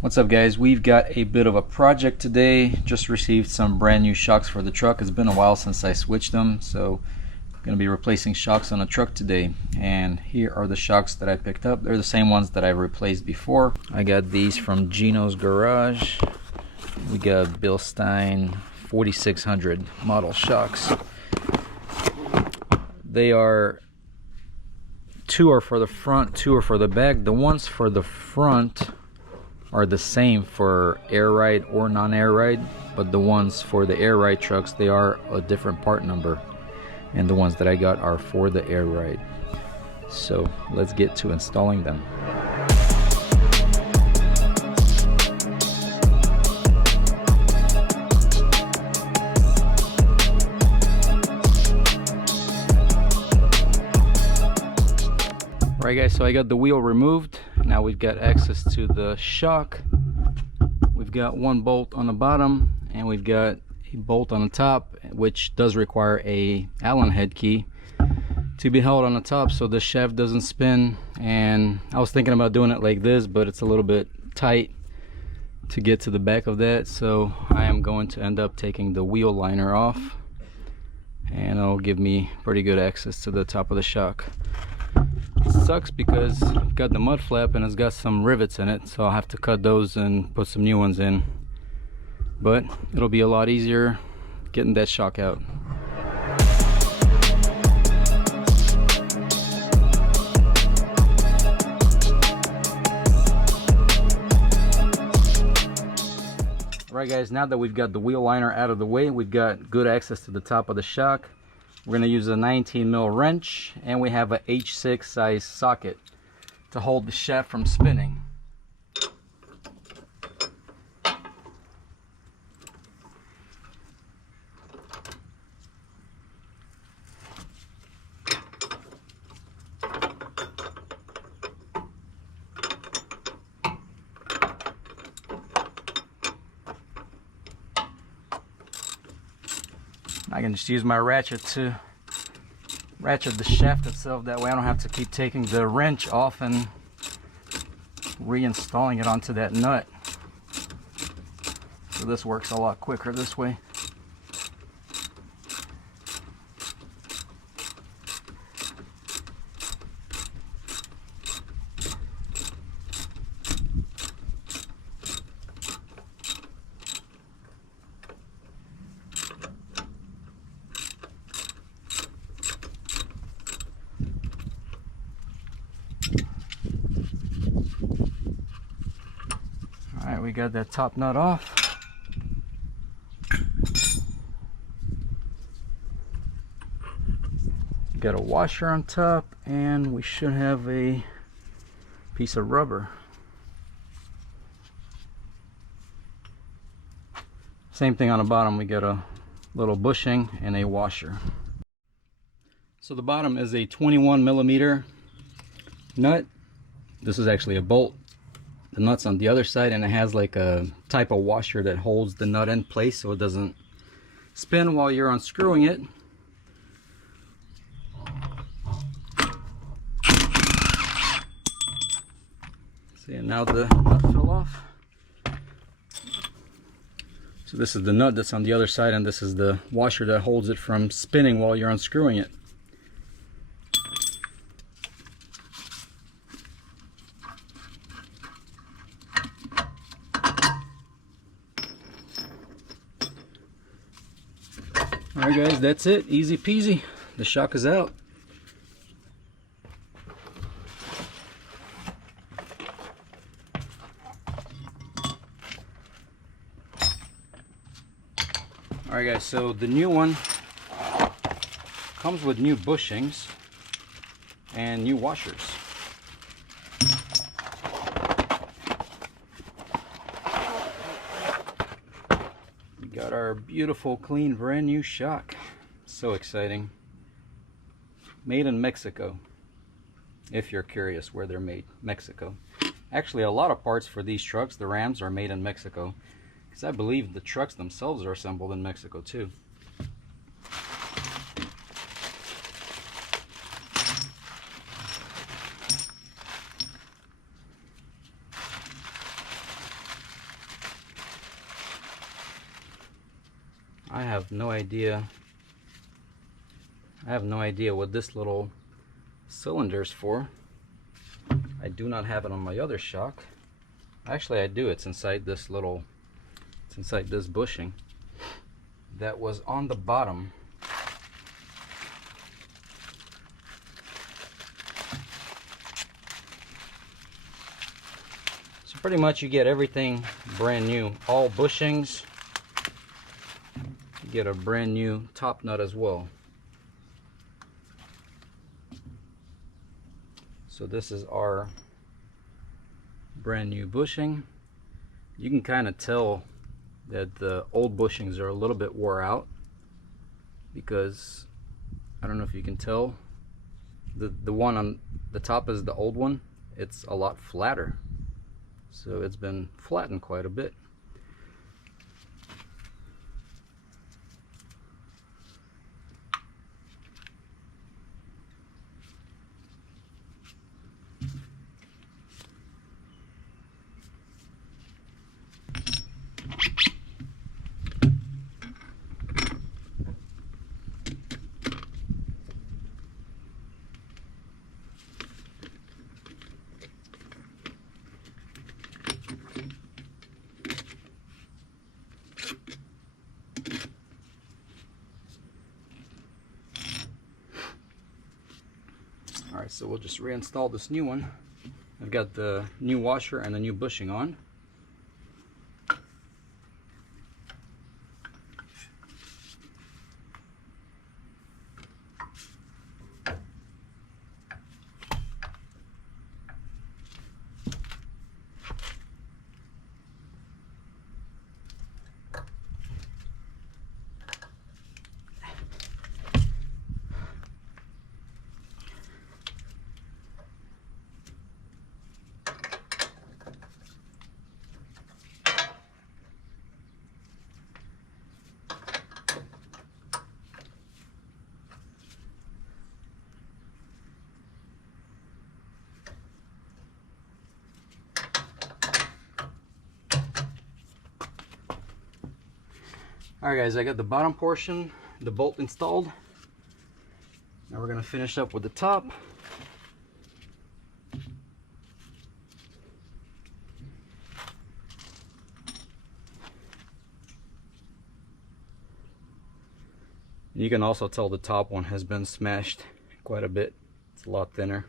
What's up, guys? We've got a bit of a project today. Just received some brand new shocks for the truck. It's been a while since I switched them, so I'm going to be replacing shocks on the truck today. And here are the shocks that I picked up. They're the same ones that I've replaced before. I got these from Gino's Garage. We got Bill Stein 4600 model shocks. They are, two are for the front, two are for the back. The ones for the front are the same for air ride or non-air ride, but the ones for the air ride trucks, they are a different part number, and the ones that I got are for the air ride. So let's get to installing them. Alright guys, so I got the wheel removed. Now we've got access to the shock. We've got one bolt on the bottom and we've got a bolt on the top, which does require a Allen head key to be held on the top so the shaft doesn't spin. And I was thinking about doing it like this, but it's a little bit tight to get to the back of that, so I am going to end up taking the wheel liner off, and it'll give me pretty good access to the top of the shock. It sucks because I've got the mud flap and it's got some rivets in it, so I'll have to cut those and put some new ones in, but it'll be a lot easier getting that shock out. Alright guys, now that we've got the wheel liner out of the way, we've got good access to the top of the shock. We're going to use a 19mm wrench, and we have a H6 size socket to hold the shaft from spinning. I can just use my ratchet to ratchet the shaft itself. That way I don't have to keep taking the wrench off and reinstalling it onto that nut. So this works a lot quicker this way. Alright, we got that top nut off. Got a washer on top, and we should have a piece of rubber. Same thing on the bottom, we got a little bushing and a washer. So the bottom is a 21mm nut. This is actually a bolt. The nut's on the other side, and it has like a type of washer that holds the nut in place so it doesn't spin while you're unscrewing it. See, and now the nut fell off. So this is the nut that's on the other side, and this is the washer that holds it from spinning while you're unscrewing it. Alright guys, that's it. Easy peasy. The shock is out. Alright guys, so the new one comes with new bushings and new washers. Got our beautiful, clean, brand new shock. So exciting. Made in Mexico. If you're curious where they're made, Mexico. Actually, a lot of parts for these trucks, the Rams, are made in Mexico, because I believe the trucks themselves are assembled in Mexico too. I have no idea. I have no idea what this little cylinder's for. I do not have it on my other shock. Actually, I do. It's inside this little, it's inside this bushing that was on the bottom. So pretty much you get everything brand new, all bushings. You get a brand new top nut as well. So this is our brand new bushing. You can kind of tell that the old bushings are a little bit wore out, because I don't know if you can tell, the one on the top is the old one. It's a lot flatter, so it's been flattened quite a bit. Alright, so we'll just reinstall this new one. I've got the new washer and the new bushing on. Alright guys, I got the bottom portion, the bolt installed. Now we're going to finish up with the top. You can also tell the top one has been smashed quite a bit. It's a lot thinner.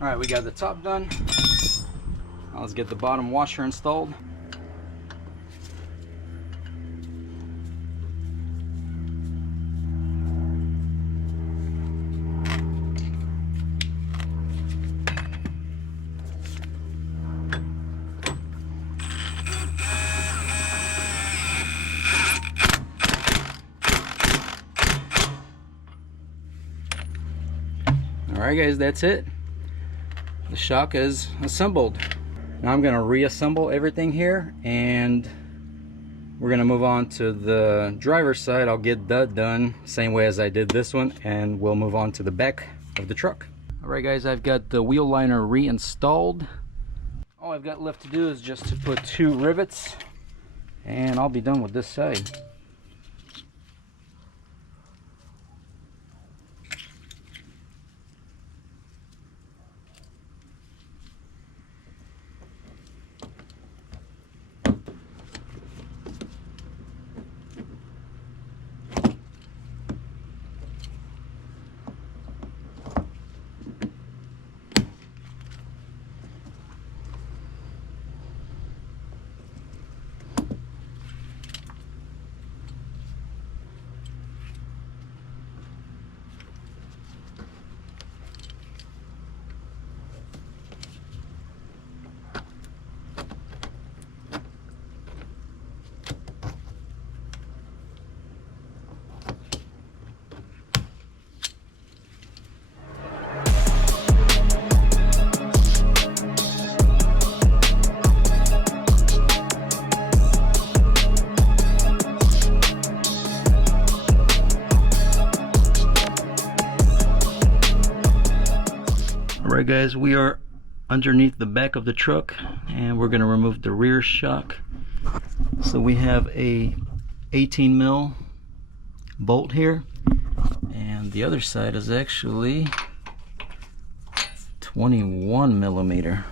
Alright, we got the top done. Now let's get the bottom washer installed. Alright guys, that's it. The shock is assembled. Now I'm going to reassemble everything here, and we're going to move on to the driver's side. I'll get that done same way as I did this one, and we'll move on to the back of the truck. Alright guys, I've got the wheel liner reinstalled. All I've got left to do is just to put 2 rivets, and I'll be done with this side. Alright guys, we are underneath the back of the truck, and we're going to remove the rear shock. So we have a 18 mil bolt here, and the other side is actually 21 millimeter.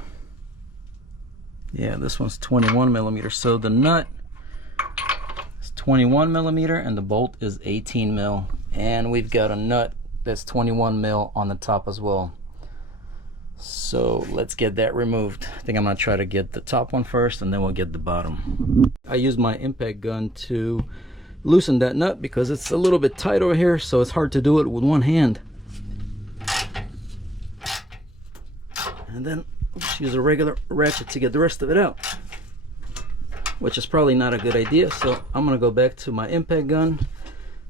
Yeah, this one's 21 millimeter. So the nut is 21 millimeter and the bolt is 18 mil, and we've got a nut that's 21 mil on the top as well. So let's get that removed. I think I'm gonna try to get the top one first, and then we'll get the bottom. I used my impact gun to loosen that nut because it's a little bit tight over here, so it's hard to do it with one hand. And then let's use a regular ratchet to get the rest of it out, which is probably not a good idea. So I'm gonna go back to my impact gun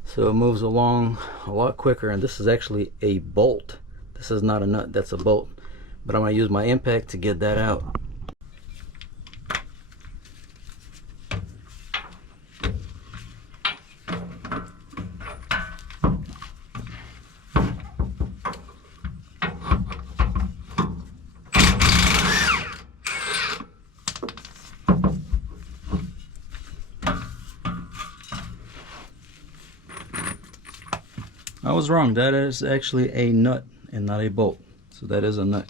so it moves along a lot quicker. And this is actually a bolt. This is not a nut, that's a bolt. But I'm going to use my impact to get that out. I was wrong, that is actually a nut and not a bolt. So that is a nut.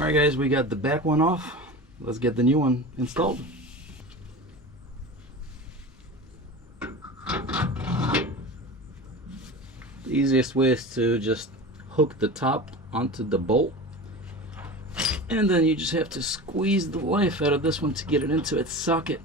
Alright guys, we got the back one off. Let's get the new one installed. The easiest way is to just hook the top onto the bolt, and then you just have to squeeze the life out of this one to get it into its socket.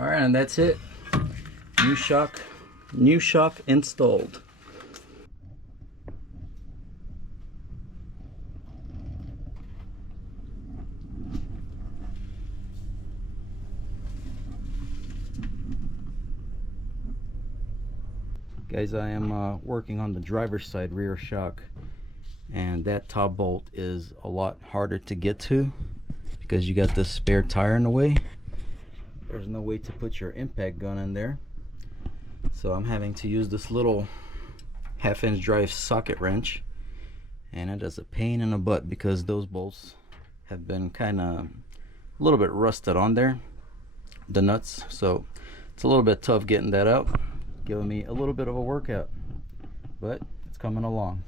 All right, and that's it. New shock installed. Guys, I am working on the driver's side rear shock, and that top bolt is a lot harder to get to because you got this spare tire in the way. There's no way to put your impact gun in there, so I'm having to use this little 1/2-inch drive socket wrench, and it is a pain in the butt because those bolts have been kind of a little bit rusted on there, the nuts, so it's a little bit tough getting that out, giving me a little bit of a workout, but it's coming along.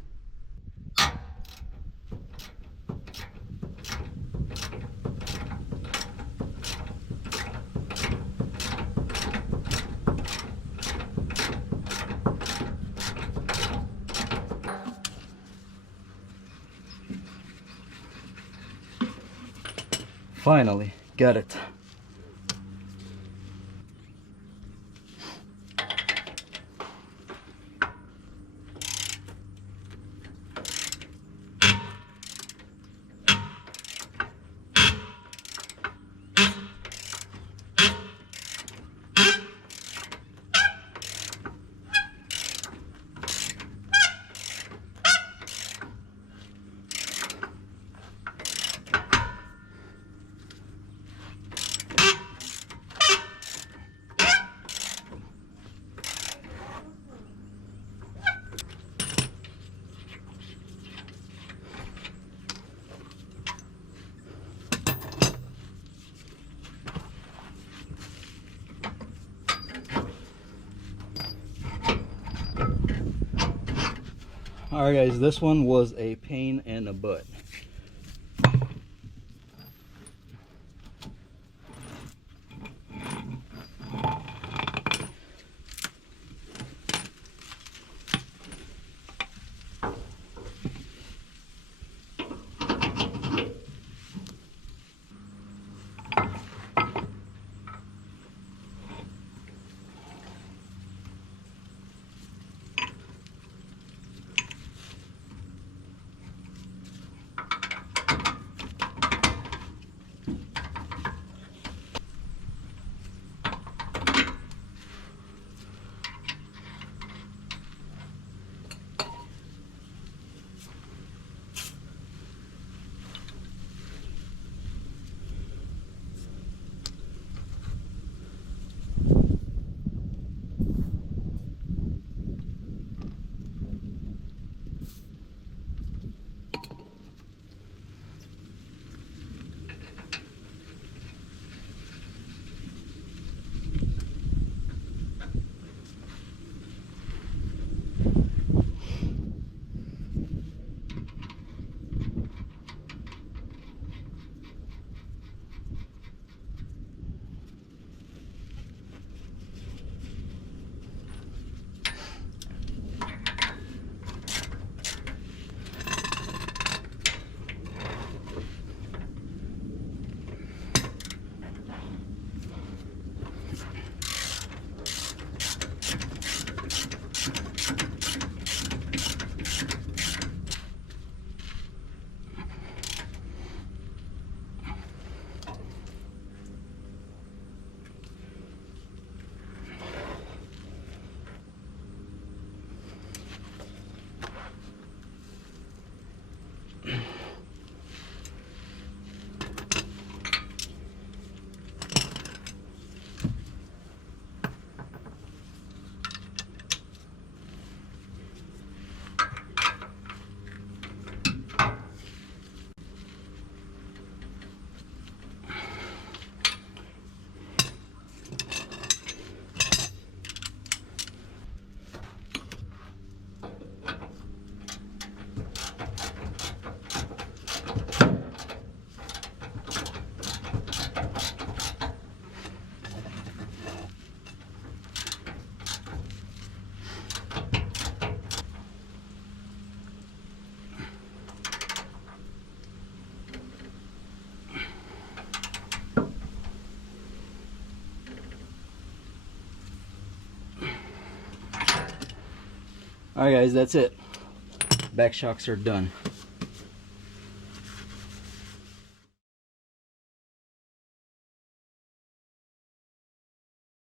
Finally got it. Alright guys, this one was a pain in the butt. Alright guys, that's it. Back shocks are done.